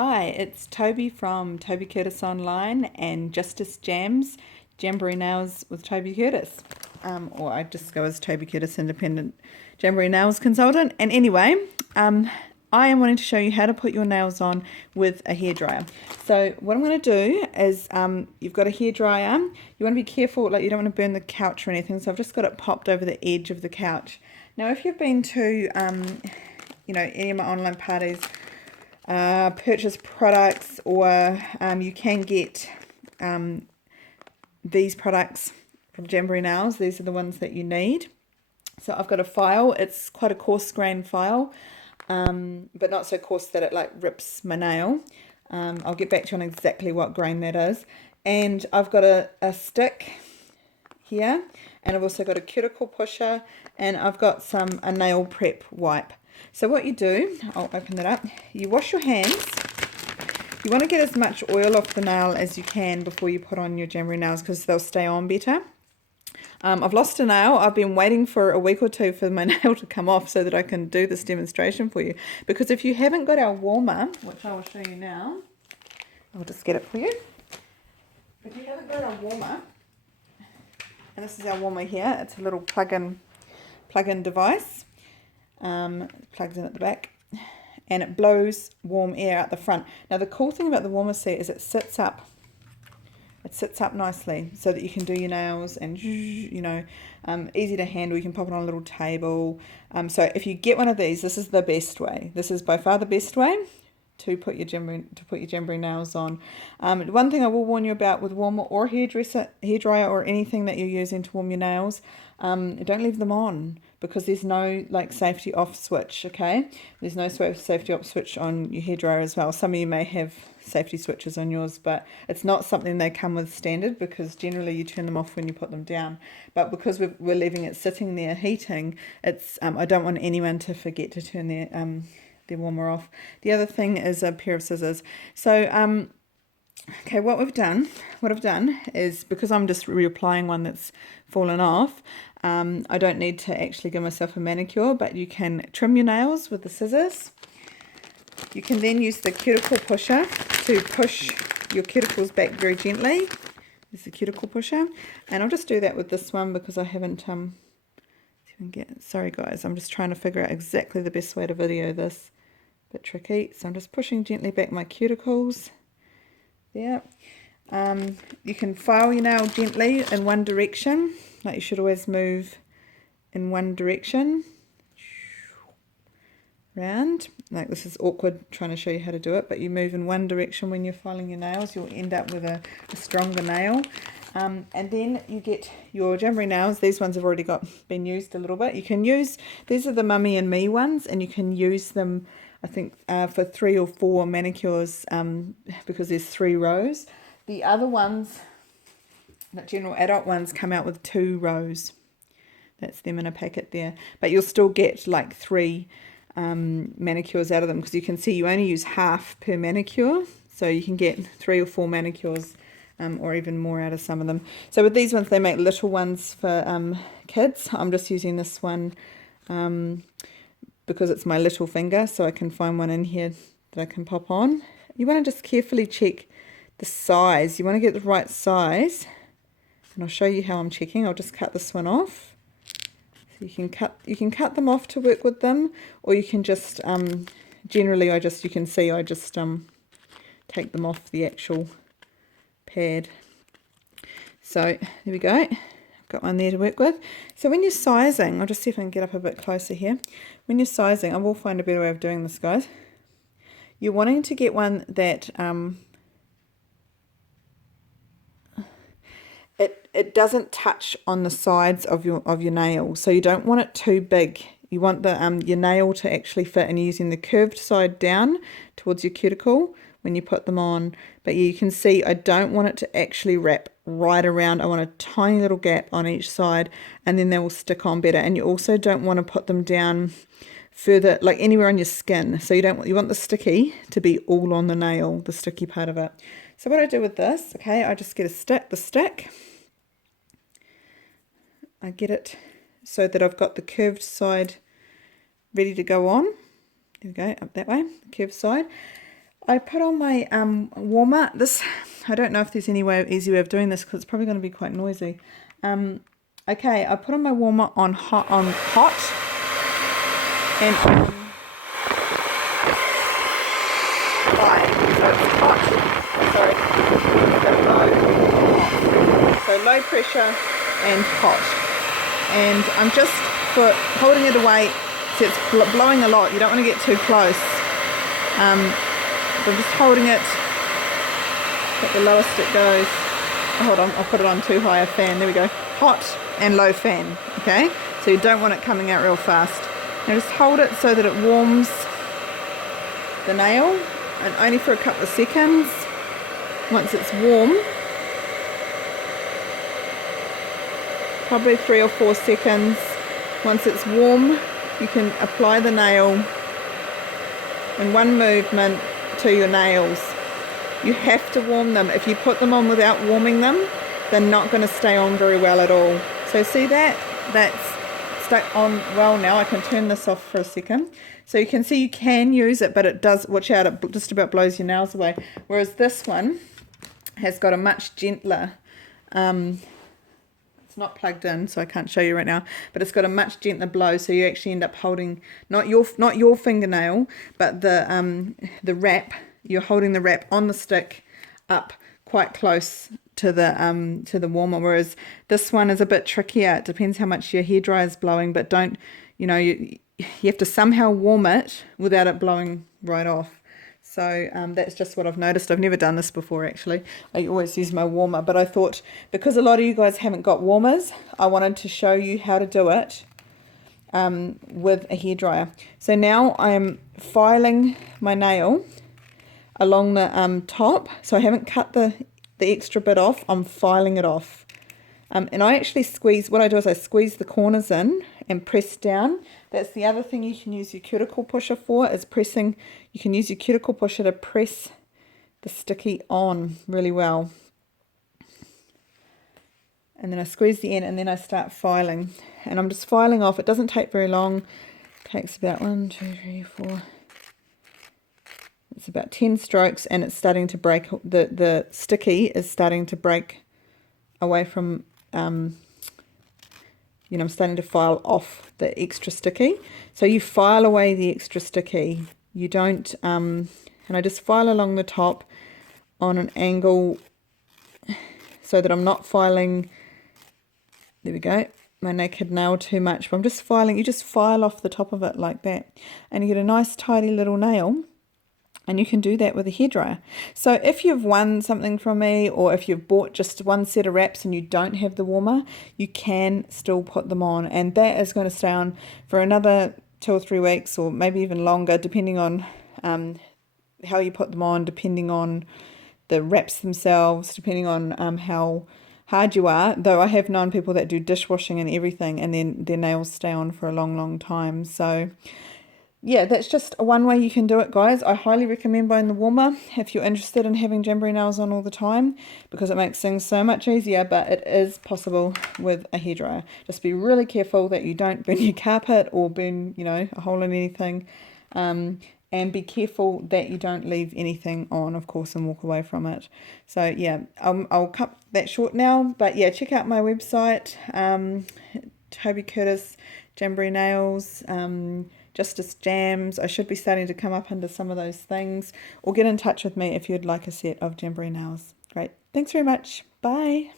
Hi, it's Toby from Toby Curtis Online and Justice Jams, Jamberry Nails with Toby Curtis. Or I just go as Toby Curtis Independent Jamberry Nails Consultant. And anyway, I am wanting to show you how to put your nails on with a hairdryer. So what I'm going to do is, you've got a hairdryer. You want to be careful, like you don't want to burn the couch or anything. So I've just got it popped over the edge of the couch. Now, if you've been to, any of my online parties, purchase products, or you can get these products from Jamberry Nails. These are the ones that you need. So I've got a file. It's quite a coarse grain file, but not so coarse that it like rips my nail. I'll get back to you on exactly what grain that is. And I've got a stick here, and I've also got a cuticle pusher, and I've got a nail prep wipe. So what you do, I'll open that up, you wash your hands. You want to get as much oil off the nail as you can before you put on your Jamberry nails, because they'll stay on better. I've lost a nail. I've been waiting for a week or two for my nail to come off so that I can do this demonstration for you. Because if you haven't got our warmer, which I will show you now, I'll just get it for you. If you haven't got our warmer, and this is our warmer here, it's a little plug-in device. Plugs in at the back, and it blows warm air out the front. Now the cool thing about the warmer seat is it sits up nicely so that you can do your nails, and easy to handle. You can pop it on a little table. So if you get one of these, this is the best way. This is by far the best way to put your Jamberry nails on. One thing I will warn you about with warmer or hairdryer or anything that you're using to warm your nails, don't leave them on, because there's no safety off switch. Okay, there's no safety off switch on your hairdryer as well. Some of you may have safety switches on yours, but it's not something they come with standard, because generally you turn them off when you put them down. But because we're leaving it sitting there heating, it's I don't want anyone to forget to turn their warmer off. The other thing is a pair of scissors. So okay, what I've done is, because I'm just reapplying one that's fallen off, I don't need to actually give myself a manicure, but you can trim your nails with the scissors. You can then use the cuticle pusher to push your cuticles back very gently. There's the cuticle pusher, and I'll just do that with this one because I haven't sorry guys, I'm just trying to figure out exactly the best way to video this. Bit tricky. So I'm just pushing gently back my cuticles there. You can file your nail gently in one direction, like you should always move in one direction, round. Like, this is awkward trying to show you how to do it, but you move in one direction when you're filing your nails. You'll end up with a stronger nail. And then you get your Jamberry nails. These ones have already been used a little bit. You can use, these are the Mummy and Me ones, and you can use them, I think, for 3 or 4 manicures, because there's 3 rows. The other ones, the general adult ones, come out with 2 rows. That's them in a packet there. But you'll still get like 3 manicures out of them, because you can see you only use half per manicure. So you can get 3 or 4 manicures, or even more out of some of them. So with these ones, they make little ones for kids. I'm just using this one because it's my little finger, so I can find one in here that I can pop on. You want to just carefully check the size. You want to get the right size, and I'll show you how I'm checking. I'll just cut this one off. So you can cut them off to work with them, or you can just generally you can see I just take them off the actual pad. So there we go. I've got one there to work with. So when you're sizing, I'll just see if I can get up a bit closer here. When you're sizing, I will find a better way of doing this, guys. You're wanting to get one that it doesn't touch on the sides of your nail. So you don't want it too big. You want your nail to actually fit, and you're using the curved side down towards your cuticle when you put them on. But you can see I don't want it to actually wrap right around. I want a tiny little gap on each side, and then they will stick on better. And you also don't want to put them down further, like anywhere on your skin. So you want the sticky to be all on the nail, the sticky part of it. So what I do with this, okay, I just get the stick. I get it so that I've got the curved side ready to go on. There we go, up that way, the curved side. I put on my warmer. This, I don't know if there's any easy way of doing this because it's probably going to be quite noisy. Okay, I put on my warmer on hot, and high. So it's hot. Sorry, hot. So low pressure and hot. And I'm just holding it away. See, it's blowing a lot. You don't want to get too close. So I'm just holding it. At the lowest it goes. Oh, hold on, I'll put it on too high a fan. There we go. Hot and low fan. Okay, so you don't want it coming out real fast. Now just hold it so that it warms the nail, and only for a couple of seconds. Once it's warm, probably 3 or 4 seconds. Once it's warm, you can apply the nail in one movement to your nails. You have to warm them. If you put them on without warming them, they're not going to stay on very well at all. So see that? That's stuck on well now. I can turn this off for a second. So you can see you can use it, but it does, watch out, it just about blows your nails away. Whereas this one has got a much gentler, it's not plugged in, so I can't show you right now, but it's got a much gentler blow, so you actually end up holding, not your fingernail, but the wrap. You're holding the wrap on the stick up quite close to the warmer, whereas this one is a bit trickier. It depends how much your hairdryer is blowing, but don't, you have to somehow warm it without it blowing right off. So that's just what I've noticed. I've never done this before, actually. I always use my warmer, but I thought because a lot of you guys haven't got warmers, I wanted to show you how to do it with a hairdryer. So now I'm filing my nail along the top, so I haven't cut the extra bit off. I'm filing it off, and I actually squeeze. What I do is I squeeze the corners in and press down. That's the other thing you can use your cuticle pusher for, is pressing. You can use your cuticle pusher to press the sticky on really well, and then I squeeze the end, and then I start filing, and I'm just filing off. It doesn't take very long. It takes about 1, 2, 3, 4. It's about 10 strokes, and it's starting to break. The sticky is starting to break away from, I'm starting to file off the extra sticky. So you file away the extra sticky. You don't, and I just file along the top on an angle so that I'm not filing, there we go, my naked nail too much. But I'm just filing, you just file off the top of it like that, and you get a nice tidy little nail. And you can do that with a hairdryer. So if you've won something from me, or if you've bought just one set of wraps and you don't have the warmer, you can still put them on. And that is going to stay on for another 2 or 3 weeks, or maybe even longer, depending on how you put them on, depending on the wraps themselves, depending on how hard you are. Though I have known people that do dishwashing and everything, and then their nails stay on for a long, long time. So yeah, that's just one way you can do it, guys. I highly recommend buying the warmer if you're interested in having Jamberry nails on all the time, because it makes things so much easier, but it is possible with a hairdryer. Just be really careful that you don't burn your carpet or burn, a hole in anything. And be careful that you don't leave anything on, of course, and walk away from it. So yeah, I'll cut that short now, but yeah, check out my website, Toby Curtis Jamberry Nails, Justice Jams. I should be starting to come up under some of those things. Or get in touch with me if you'd like a set of Jamberry nails. Great. Thanks very much. Bye.